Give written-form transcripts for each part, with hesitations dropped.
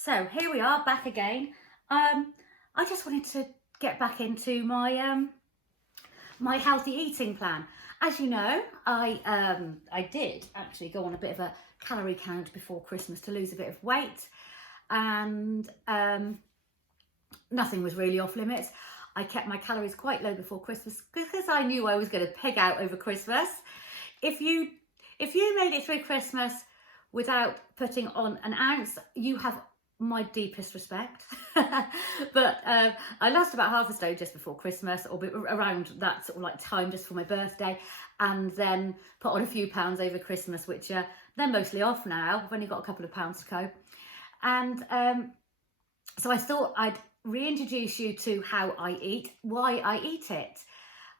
So here we are back again. I just wanted to get back into my healthy eating plan. As you know, I did actually go on a bit of a calorie count before Christmas to lose a bit of weight, and nothing was really off limits. I kept my calories quite low before Christmas because I knew I was going to pig out over Christmas. If you made it through Christmas without putting on an ounce, you have my deepest respect. But I lost about half a stone just before Christmas, or around that sort of like time, just for my birthday, and then put on a few pounds over Christmas, which they're mostly off now. I've only got a couple of pounds to go, and so I thought I'd reintroduce you to how I eat, why I eat it.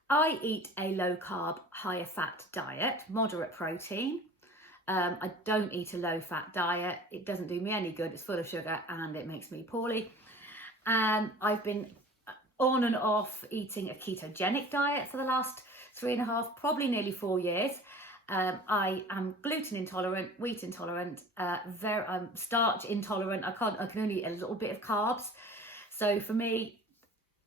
I eat a low carb, higher fat diet, moderate protein. I don't eat a low fat diet. It doesn't do me any good. It's full of sugar and it makes me poorly. I've been on and off eating a ketogenic diet for the last 3.5, probably nearly 4 years. I am gluten intolerant, wheat intolerant, starch intolerant. I can only eat a little bit of carbs. So for me,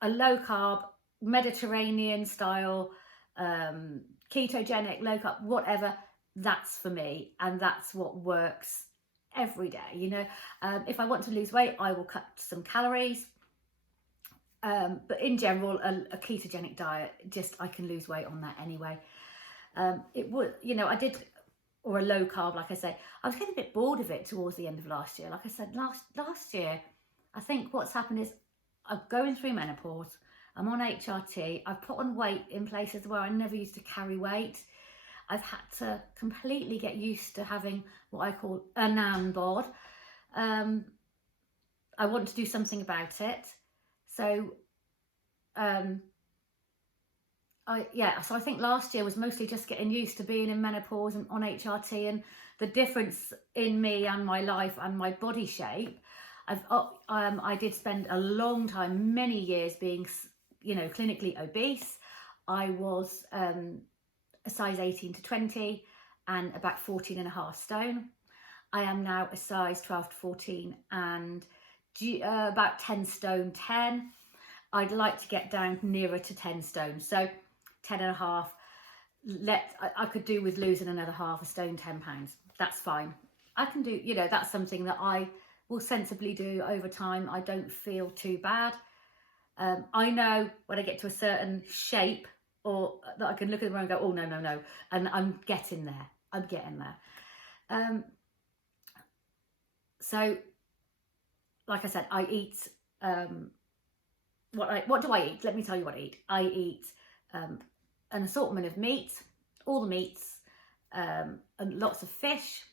a low carb, Mediterranean style, ketogenic, low carb, whatever, that's for me, and that's what works every day. If I want to lose weight, I will cut some calories, but in general, a ketogenic diet, I can lose weight on that anyway. It would, I did, or a low carb, like I say. I was getting a bit bored of it towards the end of last year. Like I said, last year, I think what's happened is I'm going through menopause. I'm on HRT. I've put on weight in places where I never used to carry weight. I've had to completely get used to having what I call a nan bod. I want to do something about it. So, so I think last year was mostly just getting used to being in menopause and on HRT, and the difference in me and my life and my body shape. I did spend a long time, many years, being, clinically obese. I was a size 18 to 20 and about 14.5 stone. I am now a size 12 to 14 and about 10 stone 10. I'd like to get down nearer to 10 stone. So 10.5. I could do with losing another half a stone, 10 pounds. That's fine. I can do, that's something that I will sensibly do over time. I don't feel too bad. I know when I get to a certain shape, or that I can look at the mirror and go, oh, no. And I'm getting there. So, like I said, I eat, what do I eat? Let me tell you what I eat. I eat an assortment of meat, all the meats, and lots of fish,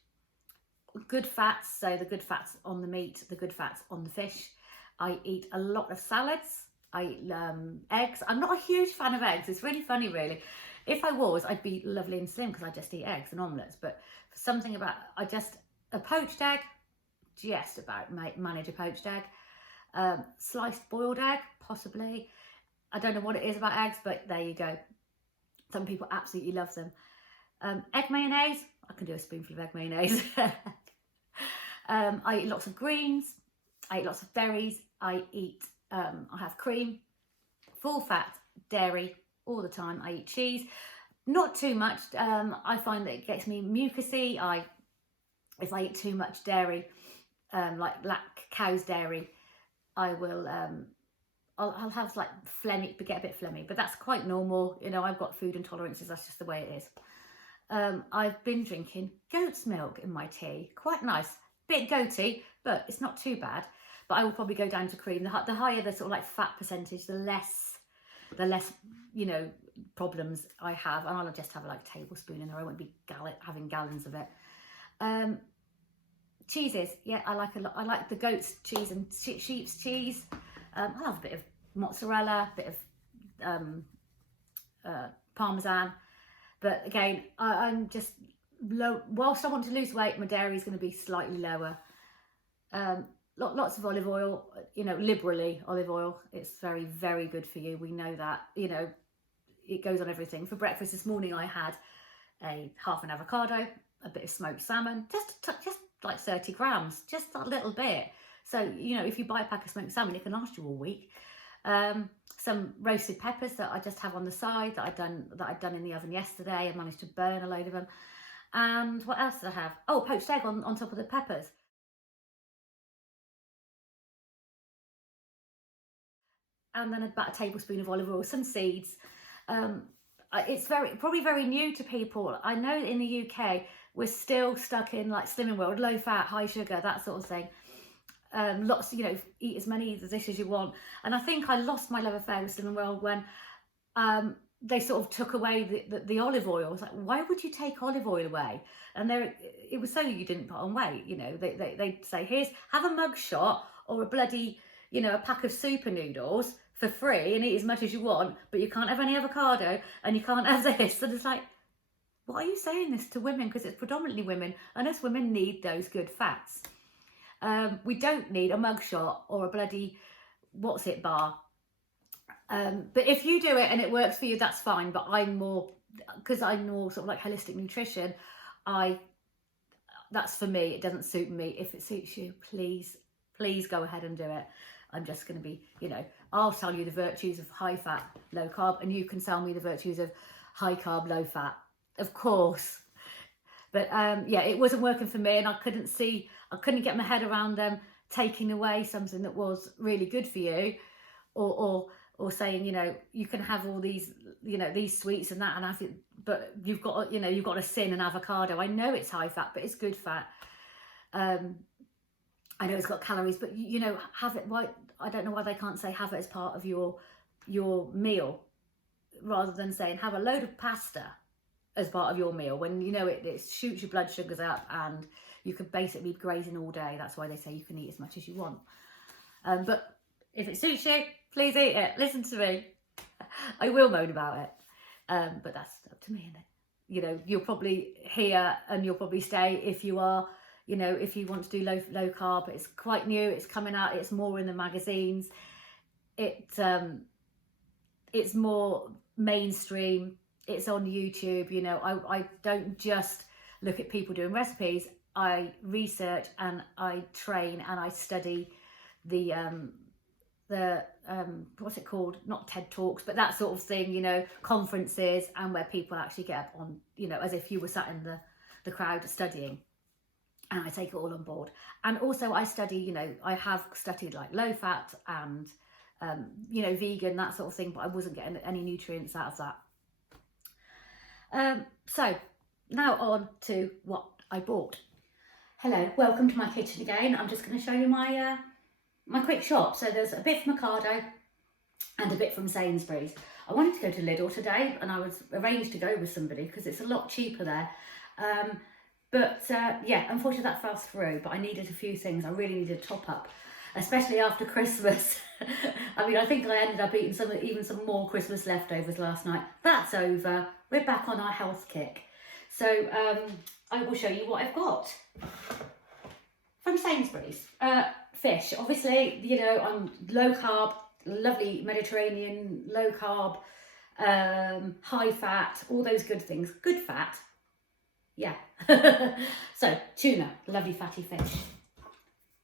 good fats, so the good fats on the meat, the good fats on the fish. I eat a lot of salads. I eat eggs. I'm not a huge fan of eggs. It's really funny, really. If I was, I'd be lovely and slim because I just eat eggs and omelettes. But something about, a poached egg, just about manage a poached egg. Sliced boiled egg, possibly. I don't know what it is about eggs, but there you go. Some people absolutely love them. Egg mayonnaise, I can do a spoonful of egg mayonnaise. I eat lots of greens. I eat lots of berries. I have cream, full fat, dairy all the time. I eat cheese, not too much. I find that it gets me mucousy. If I eat too much dairy, like black cow's dairy, I will, I'll have like phlegmy, get a bit phlegmy, but that's quite normal. I've got food intolerances. That's just the way it is. I've been drinking goat's milk in my tea. Quite nice, bit goaty, but it's not too bad. But I will probably go down to cream. The higher the sort of like fat percentage, the less problems I have. And I'll just have like a tablespoon in there. I won't be having gallons of it. Cheeses, yeah, I like a lot. I like the goat's cheese and sheep's cheese. I'll have a bit of mozzarella, a bit of parmesan. But again, I'm just low. Whilst I want to lose weight, my dairy is going to be slightly lower. Lots of olive oil, liberally olive oil. It's very, very good for you. We know that, it goes on everything. For breakfast this morning, I had half an avocado, a bit of smoked salmon, just like 30 grams, just a little bit. So, you know, if you buy a pack of smoked salmon, it can last you all week. Some roasted peppers that I just have on the side that I'd done in the oven yesterday. I managed to burn a load of them. And what else did I have? Oh, poached egg on top of the peppers. And then about a tablespoon of olive oil, some seeds. It's probably very new to people. I know in the UK we're still stuck in like Slimming World, low fat, high sugar, that sort of thing. Lots, you know, eat as many of this as you want. And I think I lost my love affair with Slimming World when they sort of took away the olive oil. I was like, why would you take olive oil away? And it was so you didn't put on weight. You know, they'd say, have a mug shot or a bloody, you know, a pack of super noodles for free and eat as much as you want, but you can't have any avocado and you can't have this. And it's like, why are you saying this to women? Because it's predominantly women, and us women need those good fats. We don't need a mug shot or a bloody what's it bar. But if you do it and it works for you, that's fine. But I'm more, because I'm more sort of like holistic nutrition, that's for me. It doesn't suit me. If it suits you, please go ahead and do it. I'm just going to be, you know, I'll tell you the virtues of high fat, low carb, and you can tell me the virtues of high carb, low fat, of course. But yeah, it wasn't working for me, and I couldn't get my head around them taking away something that was really good for you, or saying, you know, you can have all these, you know, these sweets and that, and have it, but you've got to sin an avocado. I know it's high fat, but it's good fat. I know it's got calories, but you know, have it. Why? I don't know why they can't say have it as part of your meal, rather than saying have a load of pasta as part of your meal, when you know it shoots your blood sugars up and you could basically be grazing all day. That's why they say you can eat as much as you want. But if it suits you, please eat it. Listen to me. I will moan about it, but that's up to me, isn't it? You know, you'll probably hear and you'll probably stay if you are. You know, if you want to do low carb, it's quite new. It's coming out. It's more in the magazines. It's more mainstream. It's on YouTube. You know, I don't just look at people doing recipes. I research and I train and I study the what's it called? Not TED Talks, but that sort of thing. You know, conferences, and where people actually get up on, you know, as if you were sat in the crowd studying. And I take it all on board. And also I study, you know, I have studied like low fat and, you know, vegan, that sort of thing, but I wasn't getting any nutrients out of that. So now on to what I bought. Hello, welcome to my kitchen again. I'm just going to show you my my quick shop. So there's a bit from Ocado and a bit from Sainsburys. I wanted to go to Lidl today, and I was arranged to go with somebody because it's a lot cheaper there. But yeah, unfortunately that fell through, but I needed a few things. I really needed a top up, especially after Christmas. I mean, I think I ended up eating even some more Christmas leftovers last night. That's over. We're back on our health kick. So I will show you what I've got from Sainsburys. Fish, obviously, you know, I'm low carb, lovely Mediterranean, low carb, high fat, all those good things. Good fat. Yeah. So tuna, lovely fatty fish.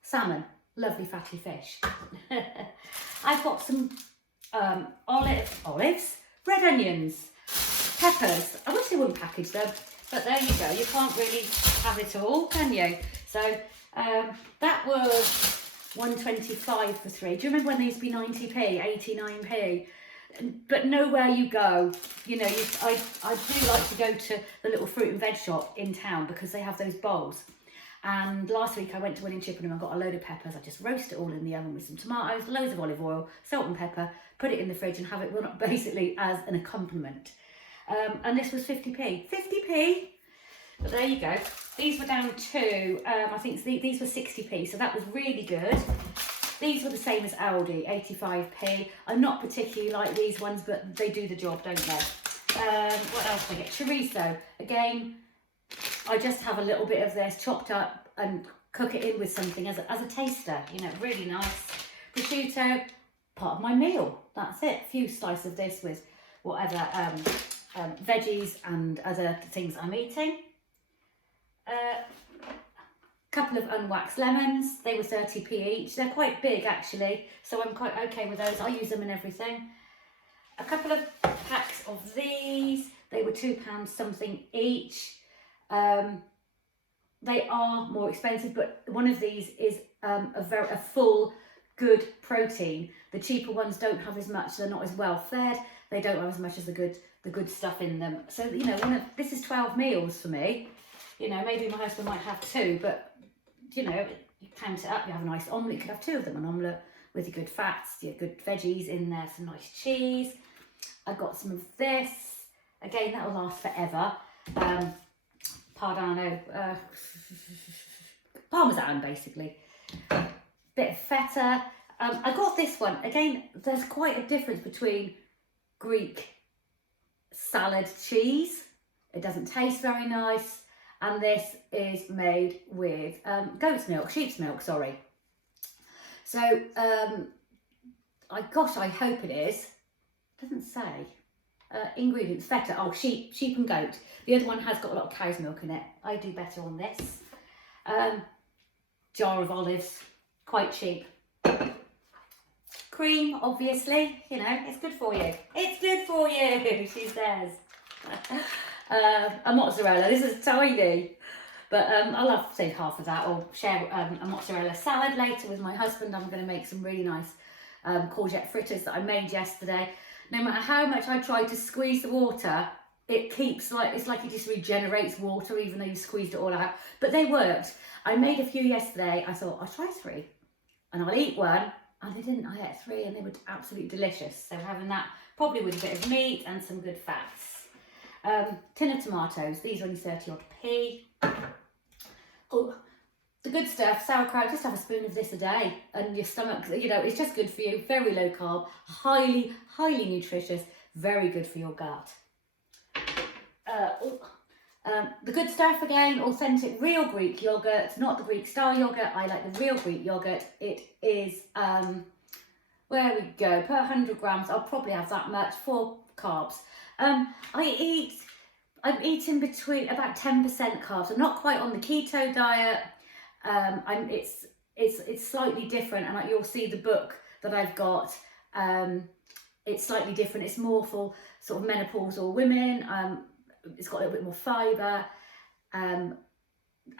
Salmon, lovely fatty fish. I've got some olives, red onions, peppers. I wish they wouldn't package them, but there you go. You can't really have it all, can you? So that was £1.25 for 3. Do you remember when they used to be 90p, 89p? But nowhere you go, you know, I do like to go to the little fruit and veg shop in town because they have those bowls. And last week I went to Winning Chippenham and got a load of peppers. I just roast it all in the oven with some tomatoes, loads of olive oil, salt and pepper, put it in the fridge and have it basically as an accompaniment. And this was 50p. 50p? But there you go. These were down to, I think these were 60p, so that was really good. These were the same as Aldi, 85p. I'm not particularly like these ones, but they do the job, don't they? What else did I get? Chorizo. Again, I just have a little bit of this chopped up and cook it in with something as a taster. You know, really nice. Prosciutto, part of my meal. That's it. A few slices of this with whatever veggies and other things I'm eating. couple of unwaxed lemons, they were 30p each. They're quite big actually, so I'm quite okay with those. I use them in everything. A couple of packs of these, they were £2 something each. They are more expensive, but one of these is a full good protein. The cheaper ones don't have as much, they're not as well fed, they don't have as much as the good stuff in them. So, you know, this is 12 meals for me. You know, maybe my husband might have 2, but you know, you count it up, you have a nice omelette, you could have 2 of them, an omelette with your good fats, your good veggies in there, some nice cheese. I've got some of this, again, that'll last forever. Parmesan basically. Bit of feta. I got this one, again, there's quite a difference between Greek salad cheese. It doesn't taste very nice. And this is made with sheep's milk, sorry. So, I hope it is. Doesn't say. Ingredients, feta, sheep and goat. The other one has got a lot of cow's milk in it. I do better on this. Jar of olives, quite cheap. Cream, obviously, you know, it's good for you. It's good for you, she says. A mozzarella, this is tiny, but I'll have to save half of that, or share a mozzarella salad later with my husband. I'm going to make some really nice courgette fritters that I made yesterday. No matter how much I try to squeeze the water, it keeps it's like it just regenerates water even though you squeezed it all out, but they worked. I made a few yesterday. I thought I'll try 3 and I'll eat 1, and I didn't. I ate 3 and they were absolutely delicious. So having that probably with a bit of meat and some good fats. Tin of tomatoes, these are only 30 odd p. Oh, the good stuff, sauerkraut, just have a spoon of this a day and your stomach, you know, it's just good for you. Very low carb, highly nutritious, very good for your gut. The good stuff again, authentic real Greek yogurt, not the Greek style yogurt. I like the real Greek yogurt. It is, where we go, per 100 grams, I'll probably have that much for carbs. I'm eating between about 10% carbs. I'm not quite on the keto diet. It's slightly different, and you'll see the book that I've got. It's slightly different. It's more for sort of menopausal women. It's got a little bit more fibre, and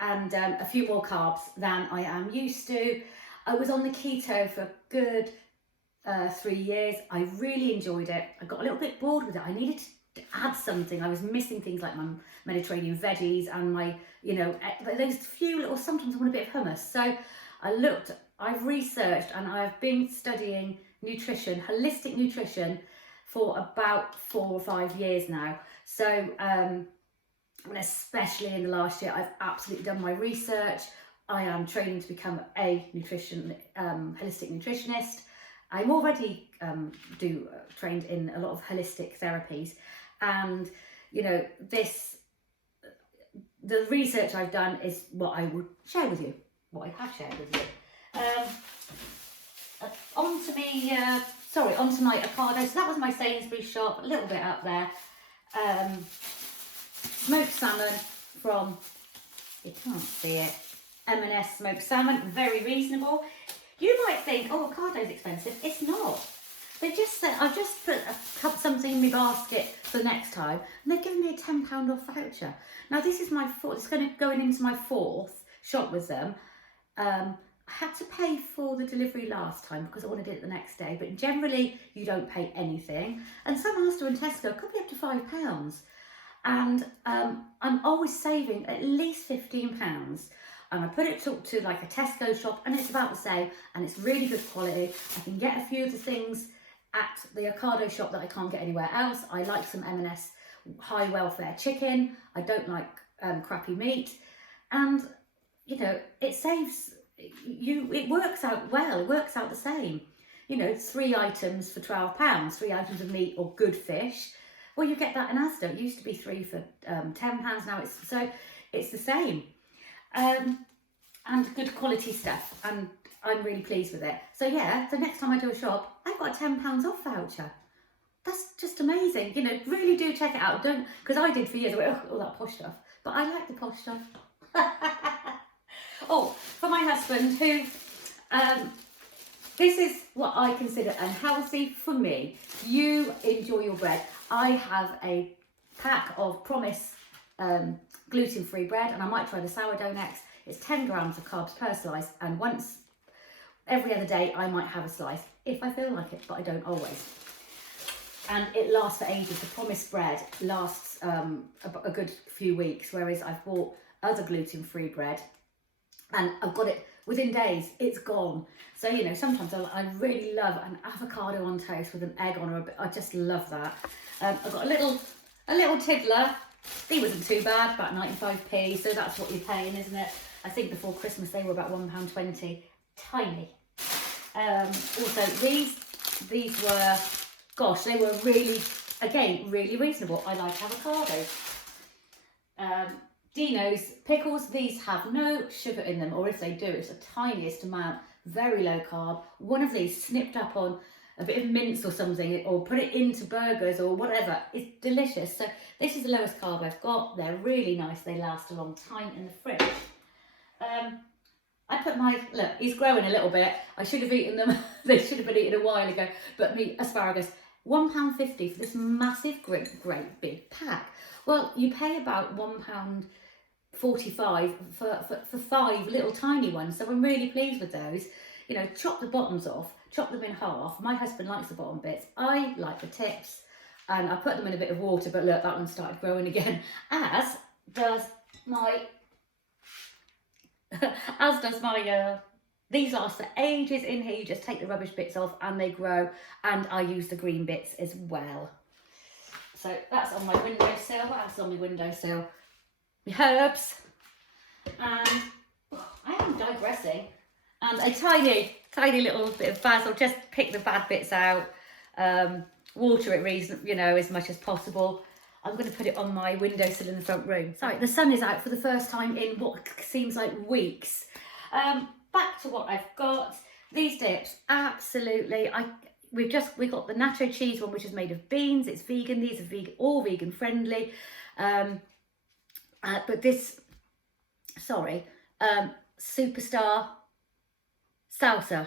a few more carbs than I am used to. I was on the keto for a good 3 years. I really enjoyed it. I got a little bit bored with it. I needed to add something. I was missing things like my Mediterranean veggies and my, you know, those few little, sometimes I want a bit of hummus. So I've researched, and I've been studying nutrition, holistic nutrition, for about 4 or 5 years now. So, and especially in the last year, I've absolutely done my research. I am training to become a holistic nutritionist. I'm already trained in a lot of holistic therapies, and you know, the research I've done is what I would share with you, what I have shared with you. Onto my Ocado. So that was my Sainsburys shop, a little bit up there. Smoked salmon from, you can't see it, M&S smoked salmon, very reasonable. You might think, oh, Ocado's expensive. It's not. They've just said, I've just put something in my basket for the next time, and they've given me a £10 off voucher. Now this is my fourth, it's going into my 4th shop with them. I had to pay for the delivery last time because I wanted it the next day, but generally you don't pay anything. And some Asda and Tesco could be up to £5. And I'm always saving at least £15. And I put it to like a Tesco shop, and it's about the same, and it's really good quality. I can get a few of the things at the Ocado shop that I can't get anywhere else. I like some M&S high welfare chicken. I don't like crappy meat. And, you know, it saves you, it works out well, it works out the same. You know, 3 items for £12, 3 items of meat or good fish. Well, you get that in Asda. It used to be 3 for £10, now it's the same. And good quality stuff, and I'm really pleased with it. So yeah, the next time I do a shop, I've got a £10 off voucher. That's just amazing. You know, really do check it out. Don't, because I did for years, I went, oh, all that posh stuff. But I like the posh stuff. Oh, for my husband, who, this is what I consider unhealthy for me. You enjoy your bread. I have a pack of Promise gluten-free bread, and I might try the sourdough next. It's 10 grams of carbs per slice, and once every other day I might have a slice if I feel like it, but I don't always. And it lasts for ages. The Promise bread lasts a good few weeks, whereas I've bought other gluten-free bread and I've got it within days, it's gone. So, you know, sometimes I really love an avocado on toast with an egg on, or I just love that. I've got a little tiddler. He wasn't too bad, about 95p, so that's what you're paying, isn't it? I think before Christmas they were about £1.20. Tiny. Also, these were, gosh, they were really, again, really reasonable. I like avocados. Dino's pickles, these have no sugar in them, or if they do, it's the tiniest amount, very low carb. One of these snipped up on a bit of mince or something, or put it into burgers or whatever. It's delicious. So this is the lowest carb I've got. They're really nice. They last a long time in the fridge. I put my, look, he's growing a little bit. I should have eaten them. They should have been eaten a while ago. But me, asparagus, £1.50 for this massive, great big pack. Well, you pay about £1.45 for 5 little tiny ones. So I'm really pleased with those. You know, chop the bottoms off, chop them in half. My husband likes the bottom bits. I like the tips. And I put them in a bit of water, but look, that one started growing again. As does my, these last for ages in here. You just take the rubbish bits off and they grow. And I use the green bits as well. So that's on my windowsill. What else is on my windowsill? My herbs. And I am digressing. And a tiny little bit of basil. Just pick the bad bits out. Water it you know, as much as possible. I'm going to put it on my windowsill in the front room. Sorry, the sun is out for the first time in what seems like weeks. Back to what I've got. These dips, absolutely. We got the nacho cheese one, which is made of beans. It's vegan. These are vegan, all vegan friendly. But this, Superstar salsa.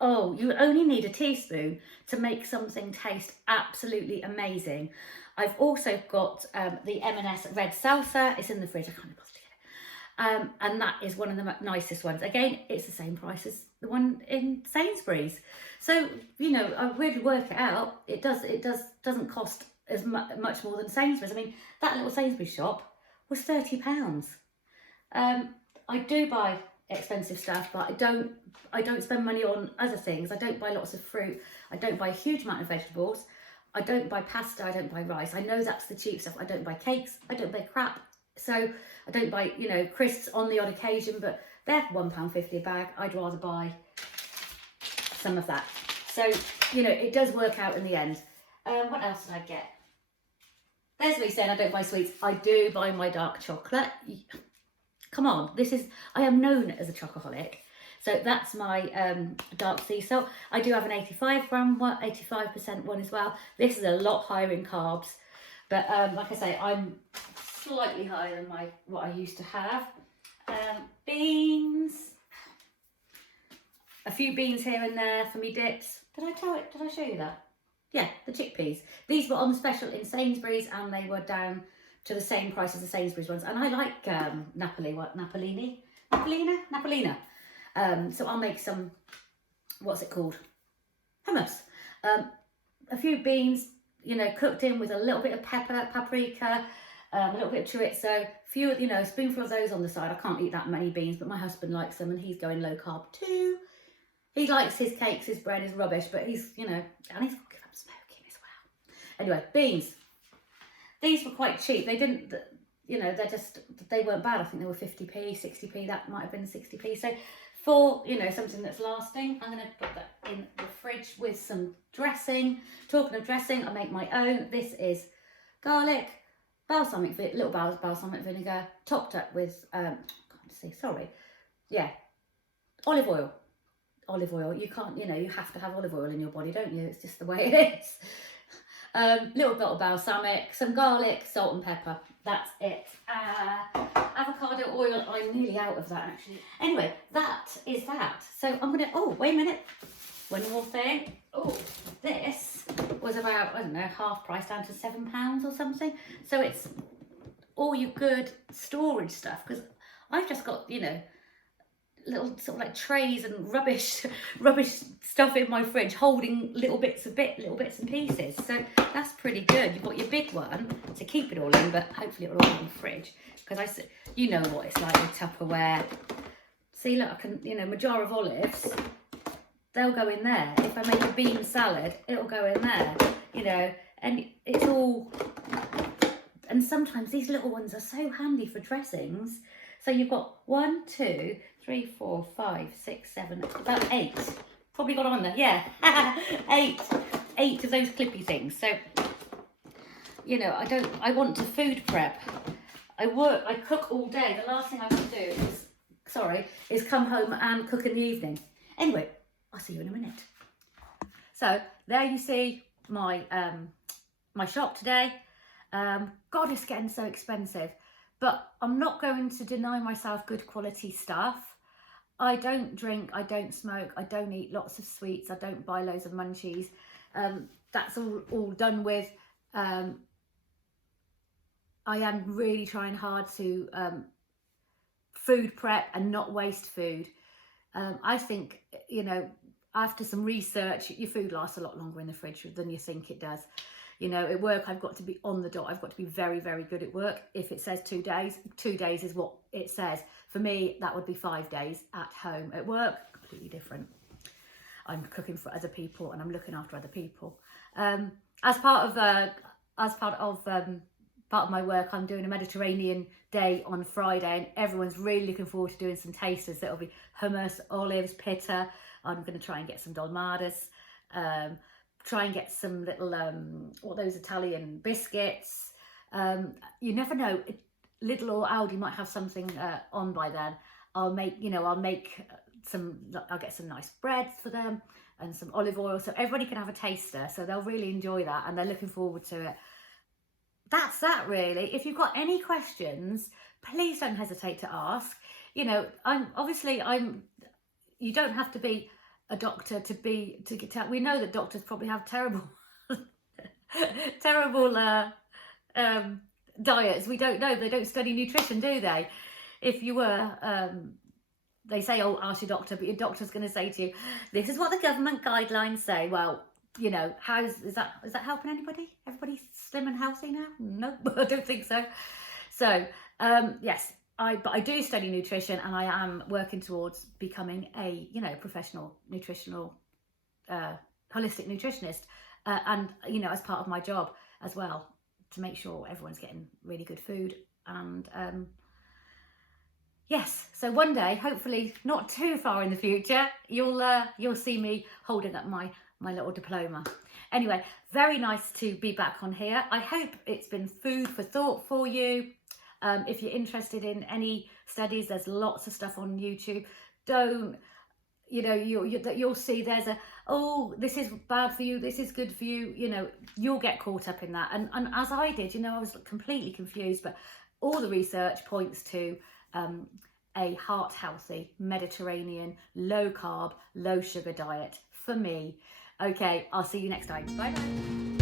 Oh, you only need a teaspoon to make something taste absolutely amazing. I've also got the M&S red salsa. It's in the fridge. I can't be bothered to get it. And that is one of the nicest ones. Again, it's the same price as the one in Sainsburys. So, you know, I really work it out. It doesn't cost as much more than Sainsburys. I mean, that little Sainsbury's shop was £30. I do buy expensive stuff, but I don't spend money on other things. I don't buy lots of fruit. I don't buy a huge amount of vegetables. I don't buy pasta. I don't buy rice. I know that's the cheap stuff. I don't buy cakes. I don't buy crap. So I don't buy, you know, crisps on the odd occasion, but they're £1.50 a bag. I'd rather buy some of that. So, you know, it does work out in the end. What else did I get? There's me saying I don't buy sweets. I do buy my dark chocolate. Come on, I am known as a chocoholic. So that's my dark sea salt. I do have an 85% one as well. This is a lot higher in carbs. But like I say, I'm slightly higher than what I used to have. Beans. A few beans here and there for me dips. Did I show you that? Yeah, the chickpeas. These were on special in Sainsburys and they were down to the same price as the Sainsburys ones. And I like Napolina. So I'll make some, what's it called? Hummus. A few beans, you know, cooked in with a little bit of paprika, a little bit of chorizo, a spoonful of those on the side. I can't eat that many beans, but my husband likes them and he's going low carb too. He likes his cakes, his bread is rubbish, but he's, you know, and he's got to give up smoking as well. Anyway, beans. These were quite cheap. They didn't, you know, they weren't bad. I think they were 50p, 60p. That might have been 60p. So for, you know, something that's lasting, I'm going to put that in the fridge with some dressing. Talking of dressing, I make my own. This is garlic, little balsamic vinegar, topped up with, olive oil. Olive oil. You can't, you know, you have to have olive oil in your body, don't you? It's just the way it is. Little bit of balsamic, some garlic, salt and pepper. That's it. Avocado oil, I'm nearly out of that actually. Anyway, that is that. So I'm gonna, oh, wait a minute. One more thing. Oh, this was about, I don't know, half price down to £7 or something. So it's all your good storage stuff, because I've just got, you know, little sort of like trays and rubbish stuff in my fridge, holding little bits and pieces. So that's pretty good. You've got your big one to keep it all in, but hopefully it'll all be in the fridge, because you know what it's like with Tupperware. See, look, I can, you know, my jar of olives, they'll go in there. If I make a bean salad, it'll go in there, you know, and it's all, and sometimes these little ones are so handy for dressings. So you've got 1, 2, 3, 4, 5, 6, 7, about 8. Probably got on there, yeah. 8 of those clippy things. So, you know, I want to food prep. I cook all day. The last thing I can do is come home and cook in the evening. Anyway, I'll see you in a minute. So there you see my my shop today. God, it's getting so expensive. But I'm not going to deny myself good quality stuff. I don't drink, I don't smoke, I don't eat lots of sweets, I don't buy loads of munchies. That's all done with. I am really trying hard to food prep and not waste food. I think, you know, after some research, your food lasts a lot longer in the fridge than you think it does. You know, at work, I've got to be on the dot. I've got to be very, very good at work. If it says 2 days, 2 days is what it says. For me, that would be 5 days at home. At work, completely different. I'm cooking for other people and I'm looking after other people. As part of my work, I'm doing a Mediterranean day on Friday, and everyone's really looking forward to doing some tasters. That'll be hummus, olives, pitta. I'm going to try and get some dolmadas. Try and get some little, what those Italian biscuits. You never know, Lidl or Aldi might have something on by then. I'll get some nice breads for them and some olive oil, so everybody can have a taster, so they'll really enjoy that and they're looking forward to it. That's that really. If you've got any questions, please don't hesitate to ask. You know, you don't have to be a doctor to get out. We know that doctors probably have terrible diets. We don't know. They don't study nutrition, do they? If you were, they say, oh, ask your doctor, but your doctor's going to say to you, this is what the government guidelines say. Well, you know, is that helping anybody? Everybody's slim and healthy now? No, I don't think so. So, yes. But I do study nutrition, and I am working towards becoming a, you know, professional nutritional, holistic nutritionist, and, you know, as part of my job as well, to make sure everyone's getting really good food. And yes, so one day, hopefully not too far in the future, you'll see me holding up my little diploma. Anyway, very nice to be back on here. I hope it's been food for thought for you. If you're interested in any studies, there's lots of stuff on YouTube. You'll see there's this is bad for you, this is good for you. You know, you'll get caught up in that. And as I did, you know, I was completely confused, but all the research points to a heart healthy, Mediterranean, low carb, low sugar diet for me. Okay, I'll see you next time. Bye bye.